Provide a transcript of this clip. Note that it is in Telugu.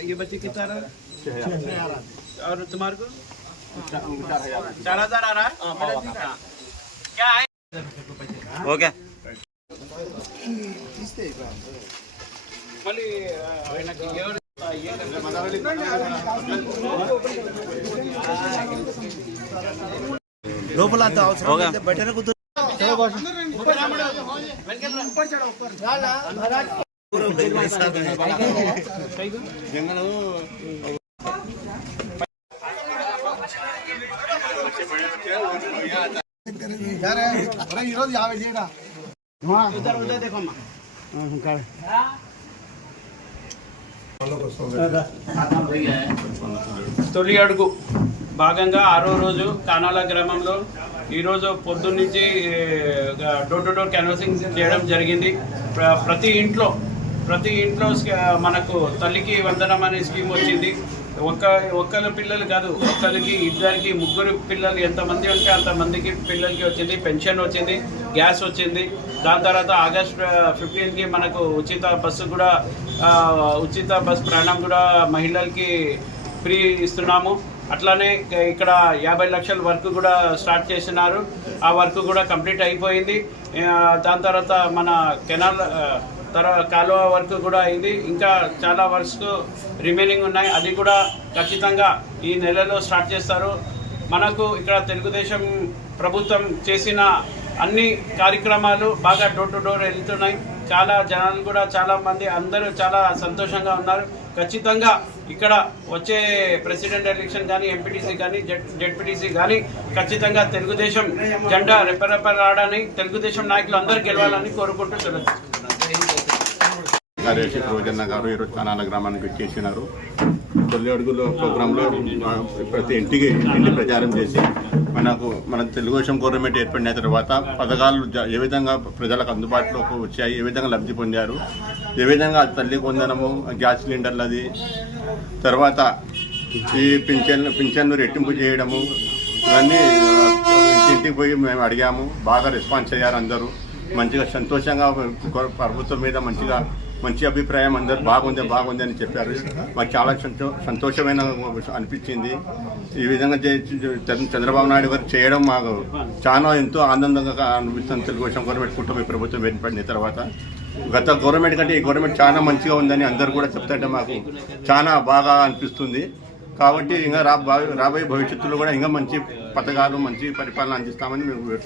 ये बच्चे कितना आ रहा है और तुम्हारे को चार हजार आ रहा है हाँ। क्या है ओके మళ్ళీ ఆయనకి ఎవరు లోపల అంత అవసరం ఓకే. అయితే బయటనే కూర్చో ఈరోజు యాభై తొలి అడుగు. భాగంగా ఆరో రోజు కానాల గ్రామంలో ఈరోజు పొద్దున్నుంచి డోర్ టు డోర్ క్యాన్వాసింగ్ చేయడం జరిగింది. ప్రతి ఇంట్లో ప్రతి ఇంట్లో మనకు తల్లికి వందనం అనే స్కీమ్ వచ్చింది. ఒక్క ఒక్కరి పిల్లలు కాదు ఒక్కరికి ఇద్దరికి ముగ్గురు పిల్లలు ఎంతమంది ఉంటే అంతమందికి పిల్లలకి వచ్చింది పెన్షన్ వచ్చింది గ్యాస్ వచ్చింది. దాని తర్వాత ఆగస్ట్ ఫిఫ్టీన్కి మనకు ఉచిత బస్సు కూడా ఉచిత బస్ ప్రయాణం కూడా మహిళలకి ఫ్రీ ఇస్తున్నాము. అట్లానే ఇక్కడ యాభై లక్షల వర్క్ కూడా స్టార్ట్ చేసినారు. ఆ వర్క్ కూడా కంప్లీట్ అయిపోయింది. దాని తర్వాత మన కెనాల్ తర్వాత కాలువ వర్క్ కూడా అయింది. ఇంకా చాలా వర్క్స్ రిమైనింగ్ ఉన్నాయి. అది కూడా ఖచ్చితంగా ఈ నెలలో స్టార్ట్ చేస్తారు. మనకు ఇక్కడ తెలుగుదేశం ప్రభుత్వం చేసిన అన్ని కార్యక్రమాలు బాగా డోర్ టు డోర్ వెళ్తున్నాయి. చాలా జనాలు కూడా చాలా మంది అందరూ చాలా సంతోషంగా ఉన్నారు. ఖచ్చితంగా ఇక్కడ వచ్చే ప్రెసిడెంట్ ఎలక్షన్ కానీ ఎంపీటీసీ కానీ జడ్ జెడ్పీటీసీ కానీ ఖచ్చితంగా తెలుగుదేశం జెండా రెపరెపలాడని తెలుగుదేశం నాయకులు అందరూ గెలవాలని కోరుకుంటూ తెలుస్తుంది నరేష్ రోజన్న గారు ఈరోజు కనాల గ్రామానికి వచ్చేసినారు. తొలి అడుగులో ప్రోగ్రాంలో ప్రతి ఇంటికి ఇంటి ప్రచారం చేసి మనకు మన తెలుగుదేశం గవర్నమెంట్ ఏర్పడిన తర్వాత పథకాలు ఏ విధంగా ప్రజలకు అందుబాటులోకి వచ్చాయి ఏ విధంగా లబ్ధి పొందారు ఏ విధంగా తల్లి కొందనము గ్యాస్ సిలిండర్లది తర్వాత ఈ పింఛన్ పింఛన్ను రెట్టింపు చేయడము ఇవన్నీ ఆ, ఇంటింటికి పోయి మేము అడిగాము బాగా రెస్పాన్స్ అయ్యారు అందరూ. మంచిగా సంతోషంగా ప్రభుత్వం మీద మంచిగా మంచి అభిప్రాయం అందరు బాగుంది బాగుంది అని చెప్పారు. మాకు చాలా సంతో సంతోషమైన అనిపించింది. ఈ విధంగా చంద్రబాబు నాయుడు గారు చేయడం మాకు చాలా ఎంతో ఆనందంగా అనిపిస్తుంది. తెలుగుదేశం గవర్నమెంట్ కుటుంబ ప్రభుత్వం ఏర్పడిన తర్వాత గత గవర్నమెంట్ కంటే ఈ గవర్నమెంట్ చాలా మంచిగా ఉందని అందరు కూడా చెప్తుంటే మాకు చాలా బాగా అనిపిస్తుంది. కాబట్టి ఇంకా రాబోయే భవిష్యత్తులో కూడా ఇంకా మంచి పథకాలు మంచి పరిపాలన అందిస్తామని మేము